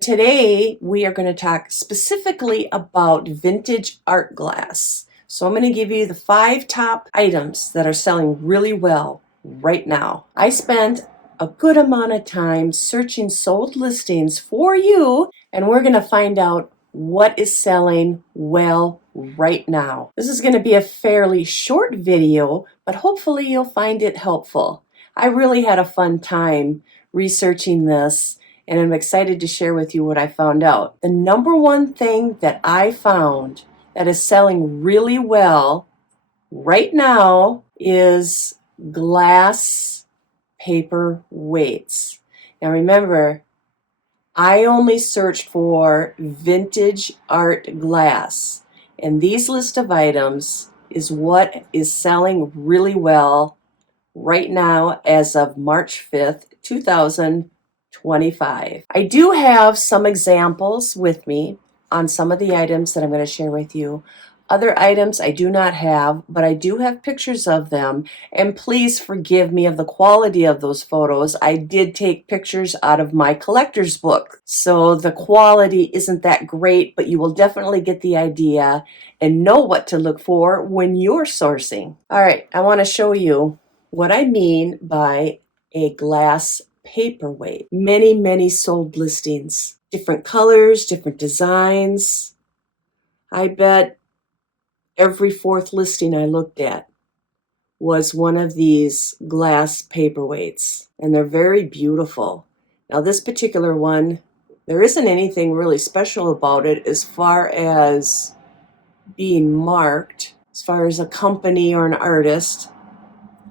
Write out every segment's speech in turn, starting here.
Today, we are going to talk specifically about vintage art glass. So I'm going to give you the 5 top items that are selling really well right now. I spent a good amount of time searching sold listings for you, and we're going to find out what is selling well right now. This is going to be a fairly short video, but hopefully you'll find it helpful. I really had a fun time researching this, and I'm excited to share with you what I found out. The number one thing that I found that is selling really well right now is glass paper weights. Now remember, I only searched for vintage art glass, and these list of items is what is selling really well right now as of March 5th, 2025. I do have some examples with me on some of the items that I'm going to share with you. Other items I do not have, but I do have pictures of them, and please forgive me of the quality of those photos. I did take pictures out of my collector's book, so the quality isn't that great, but you will definitely get the idea and know what to look for when you're sourcing. All right, I want to show you what I mean by a glass paperweight. Many sold listings, different colors, different designs. I bet every fourth listing I looked at was one of these glass paperweights, and they're very beautiful. Now this particular one, there isn't anything really special about it as far as being marked, as far as a company or an artist,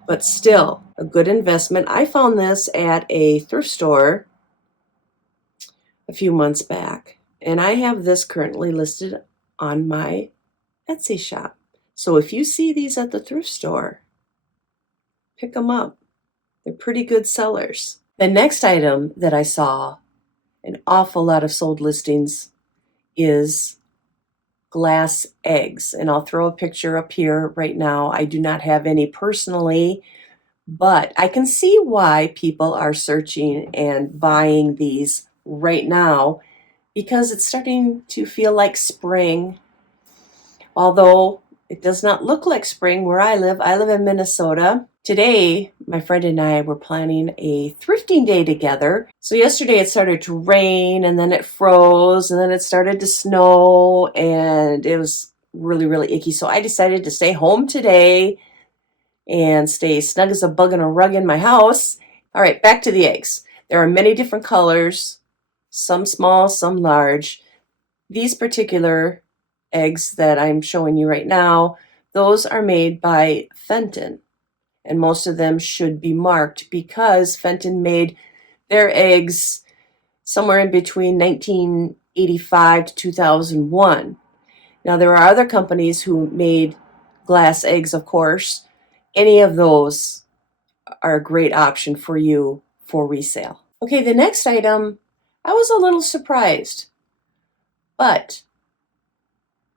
but still a good investment. I found this at a thrift store a few months back, and I have this currently listed on my Etsy shop. So if you see these at the thrift store, pick them up. They're pretty good sellers. The next item that I saw an awful lot of sold listings is glass eggs, and I'll throw a picture up here right now. I do not have any personally, but I can see why people are searching and buying these right now because it's starting to feel like spring. Although it does not look like spring where I live. I live in Minnesota. Today, my friend and I were planning a thrifting day together. So yesterday it started to rain, and then it froze, and then it started to snow, and it was really icky. So I decided to stay home today and stay snug as a bug in a rug in my house. All right, back to the eggs. There are many different colors, some small, some large. These particular eggs that I'm showing you right now, those are made by Fenton, and most of them should be marked because Fenton made their eggs somewhere in between 1985 to 2001. Now there are other companies who made glass eggs, of course. Any of those are a great option for you for resale. Okay, the next item, I was a little surprised, but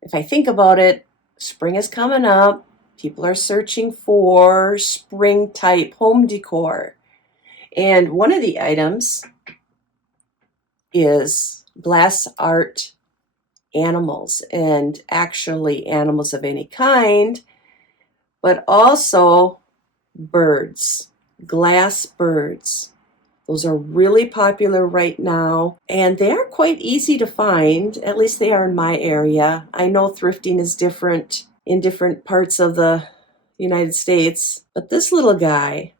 if I think about it, spring is coming up. People are searching for spring type home decor. And one of the items is glass art animals, and actually animals of any kind, but also birds, glass birds. Those are really popular right now, and they are quite easy to find. At least they are in my area. I know thrifting is different in different parts of the United States, but this little guy,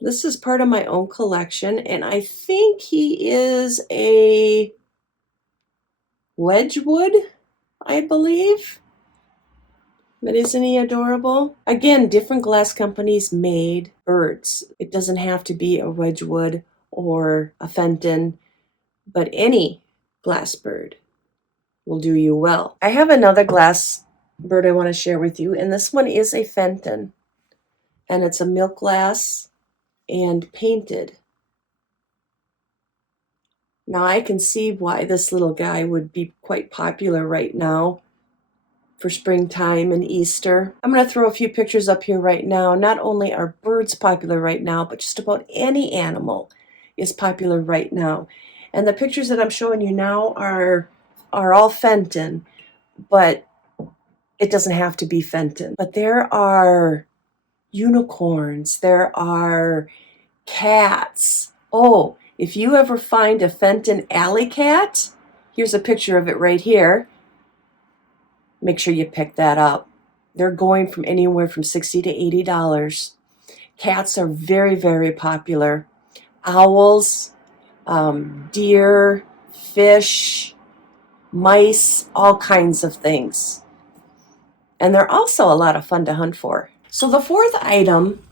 this is part of my own collection, and I think he is a Wedgwood, I believe. But isn't he adorable? Again, different glass companies made birds. It doesn't have to be a Wedgwood or a Fenton, but any glass bird will do you well. I have another glass bird I want to share with you, and this one is a Fenton, and it's a milk glass and painted. Now I can see why this little guy would be quite popular right now for springtime and Easter. I'm going to throw a few pictures up here right now. Not only are birds popular right now, but just about any animal is popular right now. And the pictures that I'm showing you now are all Fenton, but it doesn't have to be Fenton. But there are unicorns, there are cats. Oh, if you ever find a Fenton alley cat, here's a picture of it right here. Make sure you pick that up. They're going from anywhere from $60 to $80. Cats are very, very popular. Owls, deer, fish, mice, all kinds of things. And they're also a lot of fun to hunt for. So the fourth item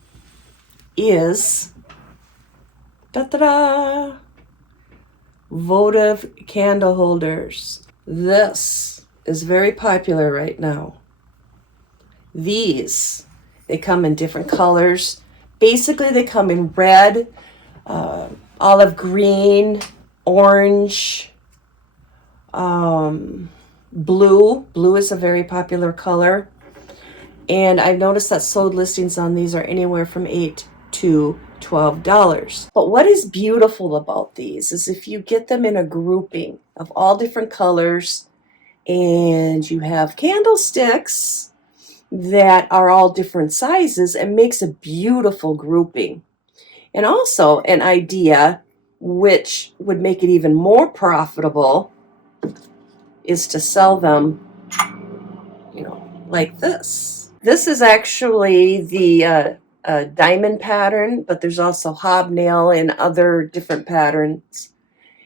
is da-da-da, votive candle holders. This is very popular right now. These, they come in different colors. Basically, they come in red, olive green, orange, blue. Blue is a very popular color. And I've noticed that sold listings on these are anywhere from $8 to $12. But what is beautiful about these is if you get them in a grouping of all different colors and you have candlesticks that are all different sizes, it makes a beautiful grouping. And also an idea which would make it even more profitable is to sell them, like this. This is actually the diamond pattern, but there's also hobnail and other different patterns.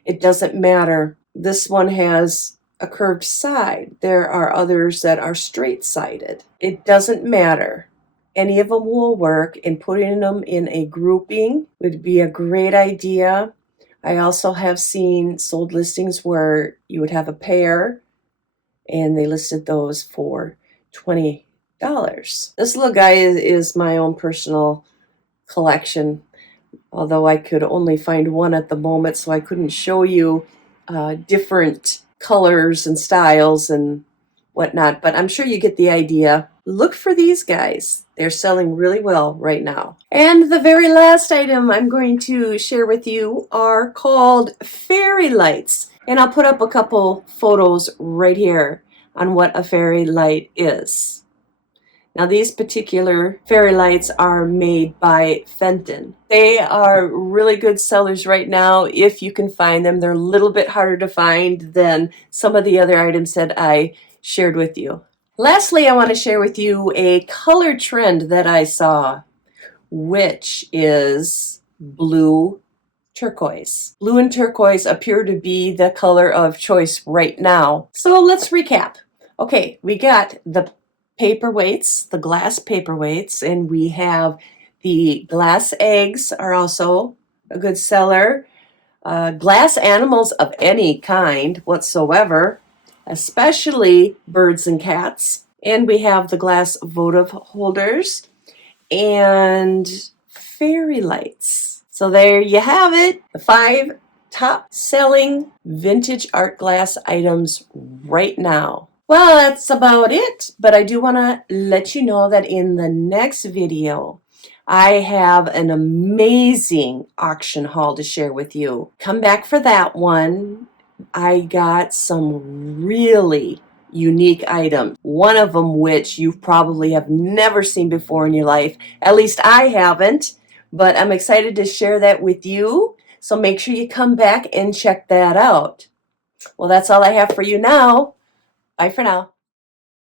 It doesn't matter. This one has a curved side. There are others that are straight-sided. It doesn't matter. Any of them will work, and putting them in a grouping would be a great idea. I also have seen sold listings where you would have a pair, and they listed those for $20. This little guy is my own personal collection, although I could only find one at the moment, so I couldn't show you different colors and styles and whatnot, but I'm sure you get the idea. Look for these guys. They're selling really well right now. And the very last item I'm going to share with you are called fairy lights. And I'll put up a couple photos right here on what a fairy light is. Now, these particular fairy lights are made by Fenton. They are really good sellers right now if you can find them. They're a little bit harder to find than some of the other items that I shared with you. Lastly, I want to share with you a color trend that I saw, which is blue turquoise. Blue and turquoise appear to be the color of choice right now. So let's recap. Okay, we got the paperweights, the glass paperweights, and we have the glass eggs are also a good seller. Glass animals of any kind whatsoever, especially birds and cats. And we have the glass votive holders and fairy lights. So there you have it, the 5 top selling vintage art glass items right now. Well, that's about it, but I do want to let you know that in the next video, I have an amazing auction haul to share with you. Come back for that one. I got some really unique items, one of them which you probably have never seen before in your life. At least I haven't, but I'm excited to share that with you. So make sure you come back and check that out. Well, that's all I have for you now. Bye for now.